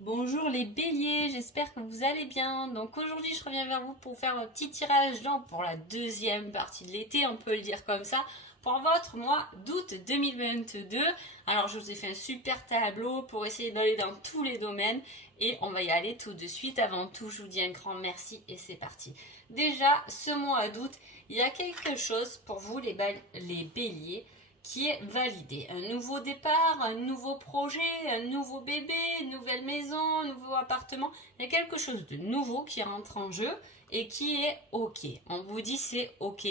Bonjour les béliers, j'espère que vous allez bien. Donc aujourd'hui je reviens vers vous pour faire un petit tirage pour la deuxième partie de l'été, on peut le dire comme ça, pour votre mois d'août 2022. Alors je vous ai fait un super tableau pour essayer d'aller dans tous les domaines et on va y aller tout de suite. Avant tout je vous dis un grand merci et c'est parti. Déjà ce mois d'août, il y a quelque chose pour vous les béliers qui est validé. Un nouveau départ, un nouveau projet, un nouveau bébé, une nouvelle maison, un nouveau appartement. Il y a quelque chose de nouveau qui rentre en jeu et qui est OK. On vous dit c'est OK.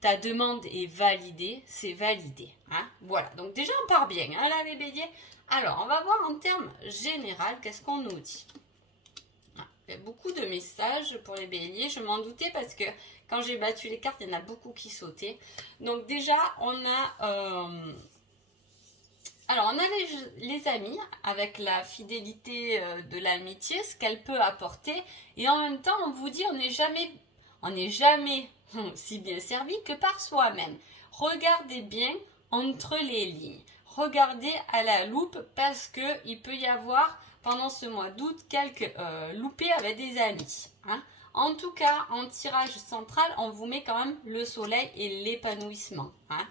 Ta demande est validée, c'est validé. Hein, voilà, donc déjà on part bien, hein, là les béliers. Alors, on va voir en termes généraux, qu'est-ce qu'on nous dit. Il y a beaucoup de messages pour les béliers, je m'en doutais parce que quand j'ai battu les cartes, il y en a beaucoup qui sautaient. Donc déjà, on a les amis avec la fidélité de l'amitié, ce qu'elle peut apporter. Et en même temps, on vous dit, on n'est jamais si bien servi que par soi-même. Regardez bien entre les lignes. Regardez à la loupe parce qu'il peut y avoir pendant ce mois d'août quelques loupés avec des amis. Hein. En tout cas, en tirage central, on vous met quand même le soleil et l'épanouissement. Hein.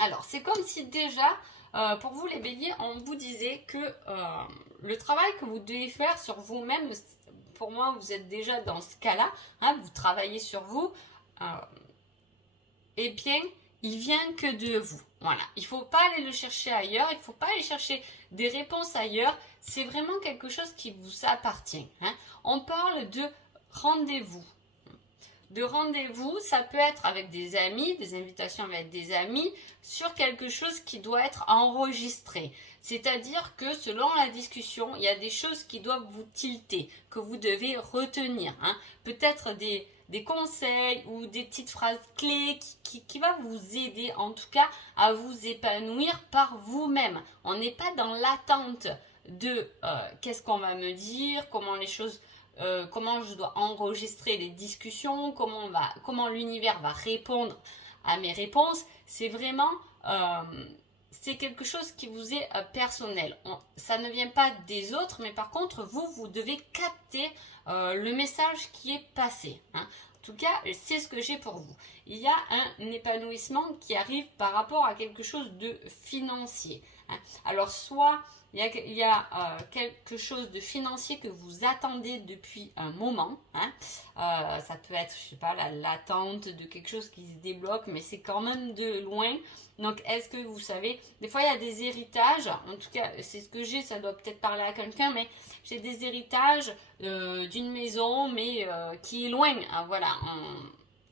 Alors, c'est comme si déjà, pour vous les béliers, on vous disait que le travail que vous devez faire sur vous-même, pour moi, vous êtes déjà dans ce cas-là, hein, vous travaillez sur vous, eh bien, il vient que de vous. Voilà, il ne faut pas aller le chercher ailleurs, il ne faut pas aller chercher des réponses ailleurs, c'est vraiment quelque chose qui vous appartient. Hein. On parle de rendez-vous. De rendez-vous, ça peut être avec des amis, des invitations avec des amis, sur quelque chose qui doit être enregistré. C'est-à-dire que selon la discussion, il y a des choses qui doivent vous tilter, que vous devez retenir. Hein. Peut-être des conseils ou des petites phrases clés qui va vous aider en tout cas à vous épanouir par vous-même. On n'est pas dans l'attente de qu'est-ce qu'on va me dire, comment les choses... comment je dois enregistrer les discussions, comment l'univers va répondre à mes réponses. C'est vraiment, c'est quelque chose qui vous est personnel. Ça ne vient pas des autres, mais par contre, vous devez capter le message qui est passé. Hein. En tout cas, c'est ce que j'ai pour vous. Il y a un épanouissement qui arrive par rapport à quelque chose de financier. Hein. Alors, soit il y a quelque chose de financier que vous attendez depuis un moment. Hein. Ça peut être, je sais pas, l'attente de quelque chose qui se débloque, mais c'est quand même de loin. Donc, est-ce que vous savez, des fois il y a des héritages, en tout cas, c'est ce que j'ai, ça doit peut-être parler à quelqu'un, mais j'ai des héritages d'une maison, mais qui est loin, hein, voilà,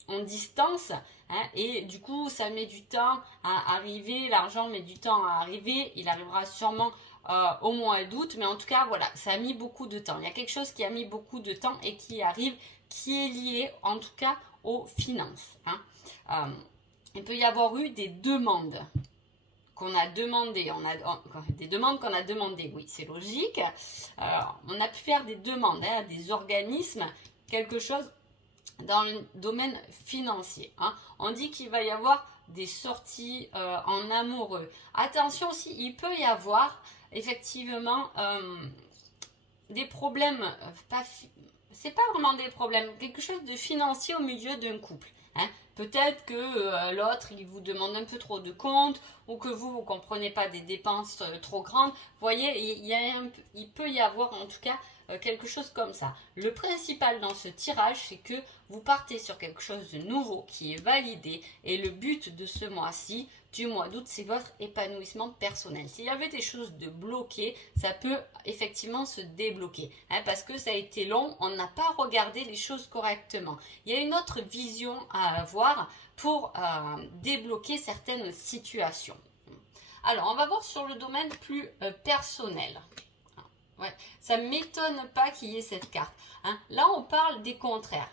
en distance. Hein, et du coup, ça met du temps à arriver, l'argent met du temps à arriver, il arrivera sûrement au mois d'août, mais en tout cas, voilà, ça a mis beaucoup de temps. Il y a quelque chose qui a mis beaucoup de temps et qui arrive, qui est lié, en tout cas, aux finances. Hein. Il peut y avoir eu des demandes qu'on a demandées, des demandes qu'on a demandées, oui, c'est logique. On a pu faire des demandes à des organismes, quelque chose dans le domaine financier. Hein. On dit qu'il va y avoir des sorties en amoureux. Attention aussi, il peut y avoir effectivement des problèmes, c'est pas vraiment des problèmes, quelque chose de financier au milieu d'un couple. Hein. Peut-être que l'autre, il vous demande un peu trop de comptes ou que vous ne comprenez pas des dépenses trop grandes. Vous voyez, il peut y avoir en tout cas quelque chose comme ça. Le principal dans ce tirage, c'est que vous partez sur quelque chose de nouveau qui est validé et le but de ce mois-ci, du mois d'août, c'est votre épanouissement personnel. S'il y avait des choses de bloquées, ça peut effectivement se débloquer. Hein, parce que ça a été long, on n'a pas regardé les choses correctement. Il y a une autre vision à avoir pour débloquer certaines situations. Alors, on va voir sur le domaine plus personnel. Ouais, ça ne m'étonne pas qu'il y ait cette carte. Hein. Là, on parle des contraires.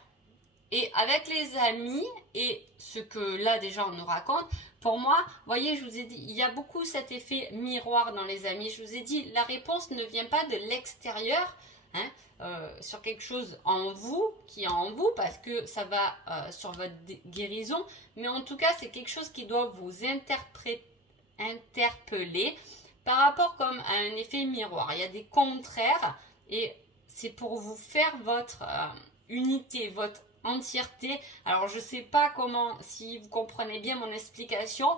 Et avec les amis et ce que là déjà on nous raconte, pour moi, vous voyez, je vous ai dit, il y a beaucoup cet effet miroir dans les amis. Je vous ai dit, la réponse ne vient pas de l'extérieur, hein, sur quelque chose en vous, qui est en vous, parce que ça va sur votre guérison, mais en tout cas, c'est quelque chose qui doit vous interpeller par rapport comme à un effet miroir. Il y a des contraires et c'est pour vous faire votre unité, votre entièreté. Alors je ne sais pas comment, si vous comprenez bien mon explication,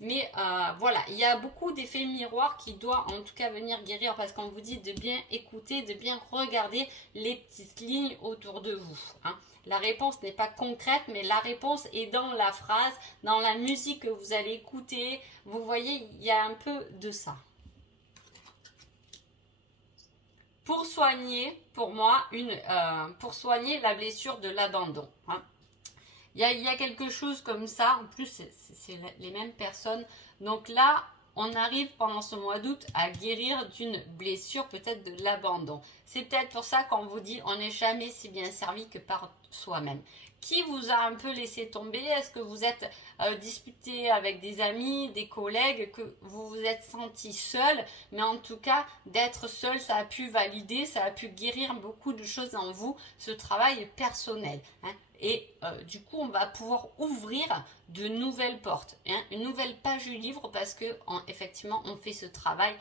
mais voilà, il y a beaucoup d'effets miroirs qui doivent en tout cas venir guérir parce qu'on vous dit de bien écouter, de bien regarder les petites lignes autour de vous. Hein. La réponse n'est pas concrète, mais la réponse est dans la phrase, dans la musique que vous allez écouter. Vous voyez, il y a un peu de ça. Pour soigner, pour moi, pour soigner la blessure de l'abandon. Hein. Il y a quelque chose comme ça. En plus, c'est les mêmes personnes. Donc là, on arrive pendant ce mois d'août à guérir d'une blessure, peut-être de l'abandon. C'est peut-être pour ça qu'on vous dit on n'est jamais si bien servi que par soi-même. Qui vous a un peu laissé tomber? Est-ce que vous êtes disputé avec des amis, des collègues, que vous vous êtes senti seul? Mais en tout cas, d'être seul, ça a pu valider, ça a pu guérir beaucoup de choses en vous, ce travail personnel. Hein. Et du coup, on va pouvoir ouvrir de nouvelles portes, hein, une nouvelle page du livre parce que effectivement, on fait ce travail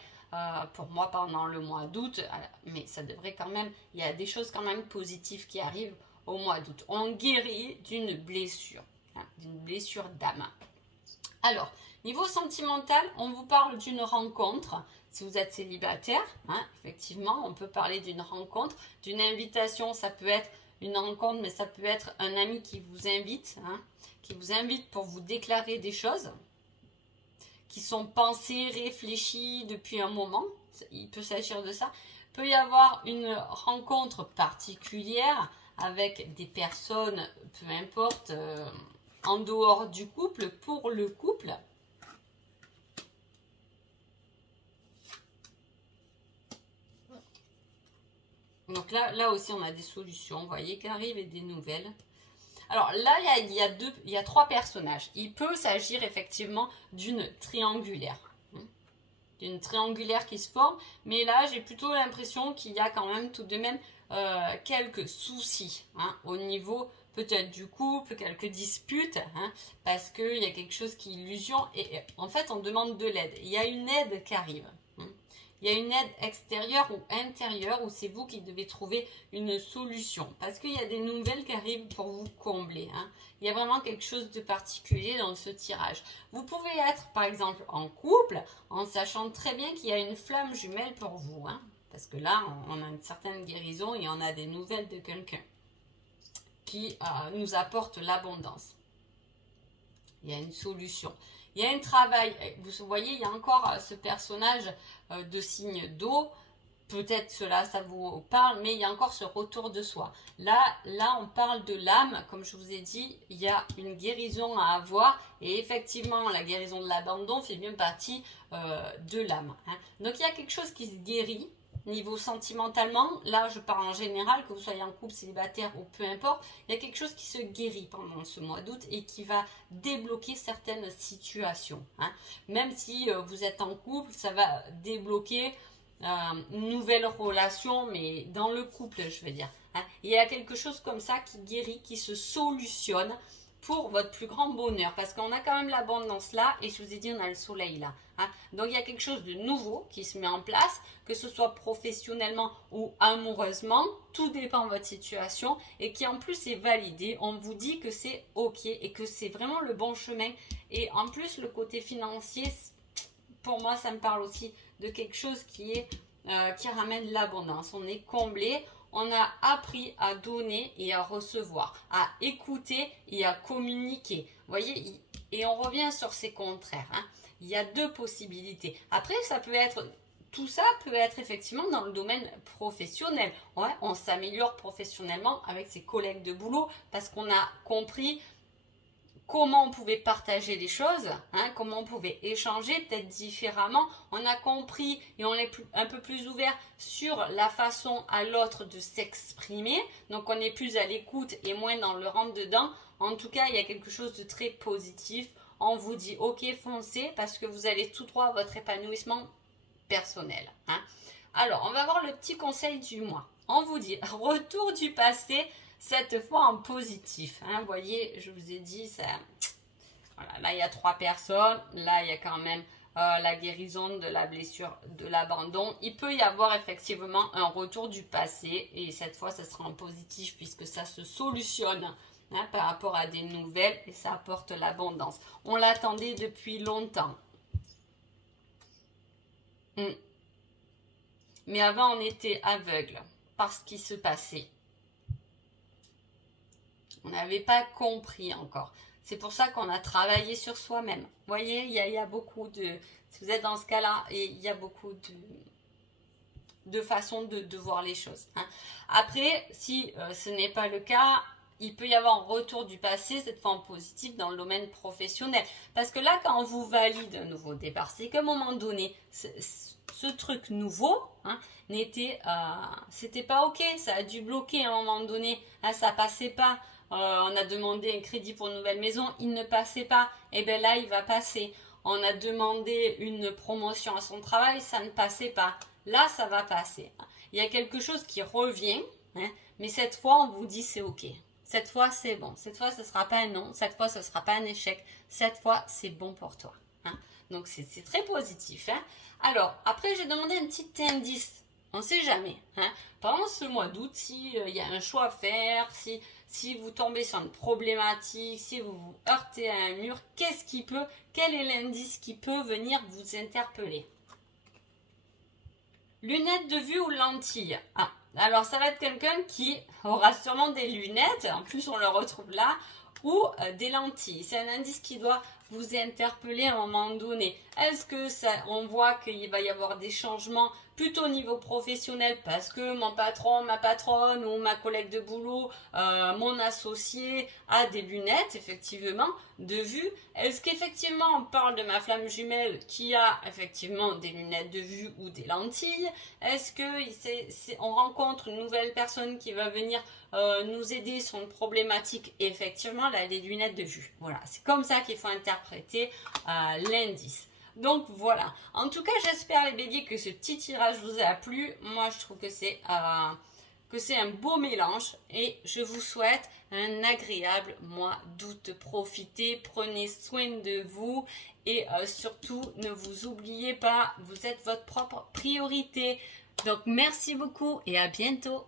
pour moi pendant le mois d'août. Mais ça devrait quand même, il y a des choses quand même positives qui arrivent au mois d'août. On guérit d'une blessure, hein, d'une blessure d'âme. Alors, niveau sentimental, on vous parle d'une rencontre. Si vous êtes célibataire, hein, effectivement, on peut parler d'une rencontre, d'une invitation. Ça peut être une rencontre, mais ça peut être un ami qui vous invite, hein, qui vous invite pour vous déclarer des choses qui sont pensées, réfléchies depuis un moment. Il peut s'agir de ça. Il peut y avoir une rencontre particulière avec des personnes, peu importe, en dehors du couple, pour le couple. Donc là aussi, on a des solutions, vous voyez, qui arrivent et des nouvelles. Alors là, il y a trois personnages. Il peut s'agir effectivement d'une triangulaire. D'une triangulaire qui se forme. Mais là, j'ai plutôt l'impression qu'il y a quand même tout de même quelques soucis, hein, au niveau peut-être du couple, quelques disputes, hein, parce qu'il y a quelque chose qui est illusion. Et en fait, on demande de l'aide. Il y a une aide qui arrive. Hein. Il y a une aide extérieure ou intérieure où c'est vous qui devez trouver une solution. Parce qu'il y a des nouvelles qui arrivent pour vous combler. Hein. Il y a vraiment quelque chose de particulier dans ce tirage. Vous pouvez être par exemple en couple en sachant très bien qu'il y a une flamme jumelle pour vous. Hein. Parce que là, on a une certaine guérison et on a des nouvelles de quelqu'un qui nous apporte l'abondance. Il y a une solution. Il y a un travail. Vous voyez, il y a encore ce personnage de signe d'eau. Peut-être cela, ça vous parle, mais il y a encore ce retour de soi. Là, on parle de l'âme. Comme je vous ai dit, il y a une guérison à avoir. Et effectivement, la guérison de l'abandon fait bien partie de l'âme. Hein. Donc, il y a quelque chose qui se guérit. Niveau sentimentalement, là je parle en général, que vous soyez en couple, célibataire ou peu importe, il y a quelque chose qui se guérit pendant ce mois d'août et qui va débloquer certaines situations. Hein. Même si vous êtes en couple, ça va débloquer une nouvelle relation, mais dans le couple, je veux dire. Hein. Il y a quelque chose comme ça qui guérit, qui se solutionne pour votre plus grand bonheur, parce qu'on a quand même l'abondance là, et je vous ai dit, on a le soleil là. Hein. Donc il y a quelque chose de nouveau qui se met en place, que ce soit professionnellement ou amoureusement, tout dépend de votre situation, et qui en plus est validé. On vous dit que c'est ok, et que c'est vraiment le bon chemin. Et en plus, le côté financier, pour moi, ça me parle aussi de quelque chose qui ramène l'abondance. On est comblé. On a appris à donner et à recevoir, à écouter et à communiquer. Vous voyez, et on revient sur ces contraires. Hein. Il y a deux possibilités. Après, tout ça peut être effectivement dans le domaine professionnel. Ouais, on s'améliore professionnellement avec ses collègues de boulot parce qu'on a compris comment on pouvait partager les choses, hein, comment on pouvait échanger peut-être différemment. On a compris et on est un peu plus ouvert sur la façon à l'autre de s'exprimer. Donc on est plus à l'écoute et moins dans le rentre-dedans. En tout cas, il y a quelque chose de très positif. On vous dit ok, foncez parce que vous allez tout droit à votre épanouissement personnel. Hein. Alors, on va voir le petit conseil du mois. On vous dit retour du passé, cette fois en positif. Hein, vous voyez, je vous ai dit, ça. Voilà, là, il y a 3 personnes. Là, il y a quand même la guérison de la blessure, de l'abandon. Il peut y avoir effectivement un retour du passé et cette fois, ça sera en positif puisque ça se solutionne par rapport à des nouvelles et ça apporte l'abondance. On l'attendait depuis longtemps. Mais avant, on était aveugle par ce qui se passait. On n'avait pas compris encore. C'est pour ça qu'on a travaillé sur soi-même. Vous voyez, il y a beaucoup de... Si vous êtes dans ce cas-là, il y a beaucoup de façons de voir les choses. Après, si ce n'est pas le cas, il peut y avoir un retour du passé, cette fois en positif, dans le domaine professionnel. Parce que là, quand on vous valide un nouveau départ, c'est qu'à un moment donné, ce truc nouveau c'était pas ok, ça a dû bloquer à un moment donné, ça passait pas. On a demandé un crédit pour une nouvelle maison, il ne passait pas, et bien là il va passer. On a demandé une promotion à son travail, ça ne passait pas. Là ça va passer. Il y a quelque chose qui revient, mais cette fois on vous dit c'est ok. Cette fois c'est bon, cette fois ce ne sera pas un non, cette fois ce ne sera pas un échec, cette fois c'est bon pour toi. Donc c'est très positif. Alors après j'ai demandé un petit indice. On ne sait jamais. Pendant ce mois d'août, s'il y a un choix à faire, si vous tombez sur une problématique, si vous vous heurtez à un mur, quel est l'indice qui peut venir vous interpeller? Lunettes de vue ou lentilles? Alors ça va être quelqu'un qui aura sûrement des lunettes, en plus on le retrouve là, ou des lentilles. C'est un indice qui doit vous interpeller à un moment donné. Est-ce que on voit qu'il va y avoir des changements plutôt au niveau professionnel parce que mon patron, ma patronne ou ma collègue de boulot, mon associé a des lunettes effectivement de vue? Est-ce qu'effectivement on parle de ma flamme jumelle qui a effectivement des lunettes de vue ou des lentilles? Est-ce que on rencontre une nouvelle personne qui va venir nous aider sur une problématique? Et effectivement, là, les lunettes de vue. Voilà, c'est comme ça qu'il faut interpréter l'indice. Donc voilà. En tout cas, j'espère les béliers que ce petit tirage vous a plu. Moi, je trouve que c'est un beau mélange et je vous souhaite un agréable mois d'août. Profitez, prenez soin de vous et surtout, ne vous oubliez pas, vous êtes votre propre priorité. Donc, merci beaucoup et à bientôt.